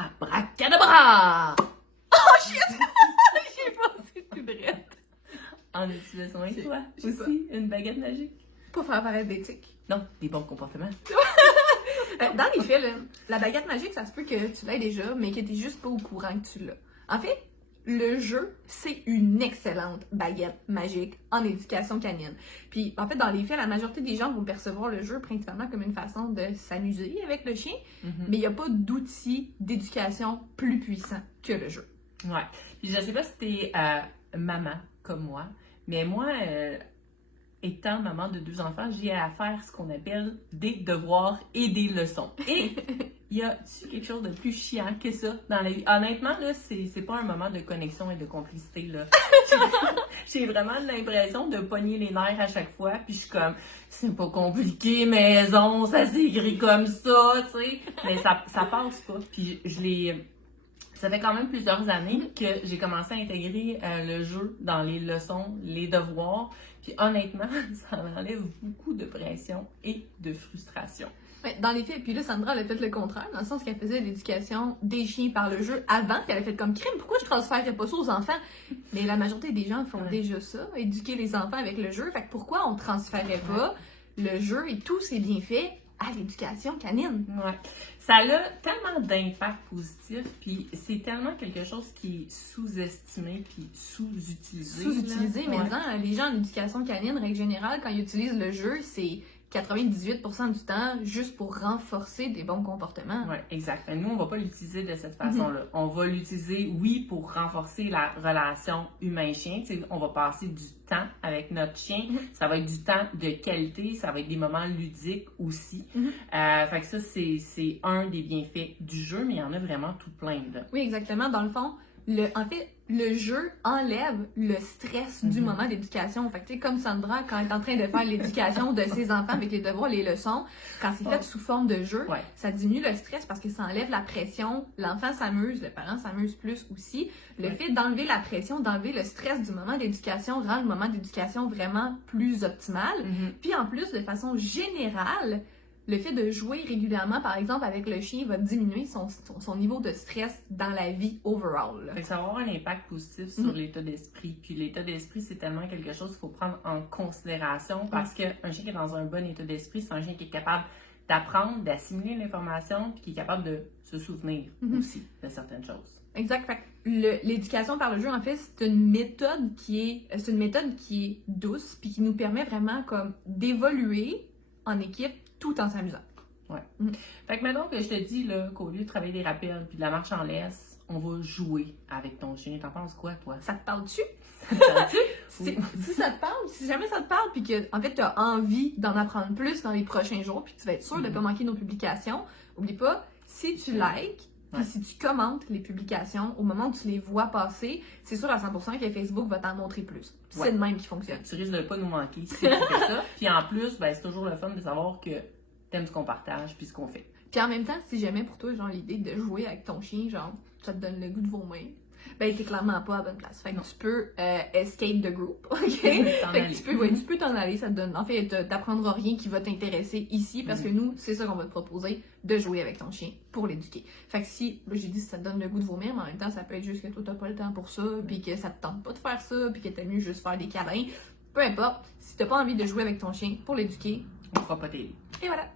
Abracadabra! Oh shit! J'ai pensé tout drette. En utilisation avec toi Je sais aussi, une baguette magique. Pour faire paraître d'éthique. Non, des bons comportements. Dans les faits, là, la baguette magique, ça se peut que tu l'aies déjà, mais que tu n'es juste pas au courant que tu l'as. En fait, le jeu, c'est une excellente baguette magique en éducation canine. Puis, en fait, dans les faits, la majorité des gens vont percevoir le jeu principalement comme une façon de s'amuser avec le chien, mais il n'y a pas d'outil d'éducation plus puissant que le jeu. Ouais. Puis je sais pas si t'es maman comme moi, mais moi, étant maman de 2 enfants, j'ai à faire ce qu'on appelle des devoirs et des leçons. Et y a-tu quelque chose de plus chiant que ça dans la vie? Honnêtement, là, c'est pas un moment de connexion et de complicité, là. J'ai vraiment l'impression de pogner les nerfs à chaque fois, puis je suis comme, c'est pas compliqué, maison, ça s'écrit comme ça, tu sais. Mais ça passe pas. Puis ça fait quand même plusieurs années que j'ai commencé à intégrer le jeu dans les leçons, les devoirs. Puis honnêtement, ça enlève beaucoup de pression et de frustration. Ouais, dans les faits, puis là, Sandra, elle a fait le contraire, dans le sens qu'elle faisait l'éducation des chiens par le jeu avant, puis elle a fait comme crime, pourquoi je transférerais pas ça aux enfants? Mais la majorité des gens font déjà ça, éduquer les enfants avec le jeu, fait que pourquoi on transférait pas le jeu et tous ses bienfaits à l'éducation canine? Ouais. Ça a tellement d'impact positif, puis c'est tellement quelque chose qui est sous-estimé puis sous-utilisé. Sous-utilisé, mais ouais. les gens en éducation canine, règle générale, quand ils utilisent le jeu, c'est 98% du temps juste pour renforcer des bons comportements. Oui, exact. Mais nous, on va pas l'utiliser de cette façon-là. On va l'utiliser, oui, pour renforcer la relation humain-chien. Tu sais, on va passer du temps avec notre chien. Ça va être du temps de qualité. Ça va être des moments ludiques aussi. Fait que ça, c'est un des bienfaits du jeu, mais il y en a vraiment tout plein, là. Oui, exactement. Dans le fond, en fait, le jeu enlève le stress du moment d'éducation. Fait que, tu sais, comme Sandra, quand elle est en train de faire l'éducation de ses enfants avec les devoirs, les leçons, quand c'est fait sous forme de jeu, ça diminue le stress parce que ça enlève la pression. L'enfant s'amuse, le parent s'amuse plus aussi. Le fait d'enlever la pression, d'enlever le stress du moment d'éducation rend le moment d'éducation vraiment plus optimal. Puis en plus, de façon générale, le fait de jouer régulièrement, par exemple, avec le chien, va diminuer son niveau de stress dans la vie overall. Fait que ça va avoir un impact positif sur l'état d'esprit. Puis l'état d'esprit, c'est tellement quelque chose qu'il faut prendre en considération parce qu'un chien qui est dans un bon état d'esprit, c'est un chien qui est capable d'apprendre, d'assimiler l'information, puis qui est capable de se souvenir aussi de certaines choses. Exact. Fait que l'éducation par le jeu, en fait, c'est une méthode qui est douce, puis qui nous permet vraiment comme d'évoluer en équipe tout en s'amusant. Ouais. Fait que maintenant que je te dis là, qu'au lieu de travailler des rappels puis de la marche en laisse, on va jouer avec ton chien. T'en penses quoi, toi? Ça te parle-tu? Ça te parle-tu? Si ça te parle, si jamais ça te parle, puis que en fait tu as envie d'en apprendre plus dans les prochains jours, puis tu vas être sûr de ne pas manquer nos publications, oublie pas, si tu likes, puis si tu commentes les publications, au moment où tu les vois passer, c'est sûr à 100% que Facebook va t'en montrer plus. C'est le même qui fonctionne. Tu risques de ne pas nous manquer si tu fais ça. Puis en plus, ben, c'est toujours le fun de savoir que t'aimes ce qu'on partage puis ce qu'on fait. Puis en même temps, si jamais pour toi, genre l'idée de jouer avec ton chien, genre ça te donne le goût de vomir, ben t'es clairement pas à la bonne place. Fait que tu peux escape the group, ok? Fait que tu peux t'en aller, ça te donne. En fait, t'apprendras rien qui va t'intéresser ici parce que nous, c'est ça qu'on va te proposer, de jouer avec ton chien pour l'éduquer. Fait que si, j'ai dit ça te donne le goût de vomir, mais en même temps, ça peut être juste que toi t'as pas le temps pour ça, puis que ça te tente pas de faire ça, puis que t'aimes mieux juste faire des câlins. Peu importe, si t'as pas envie de jouer avec ton chien pour l'éduquer, on fera pas télé. Et voilà.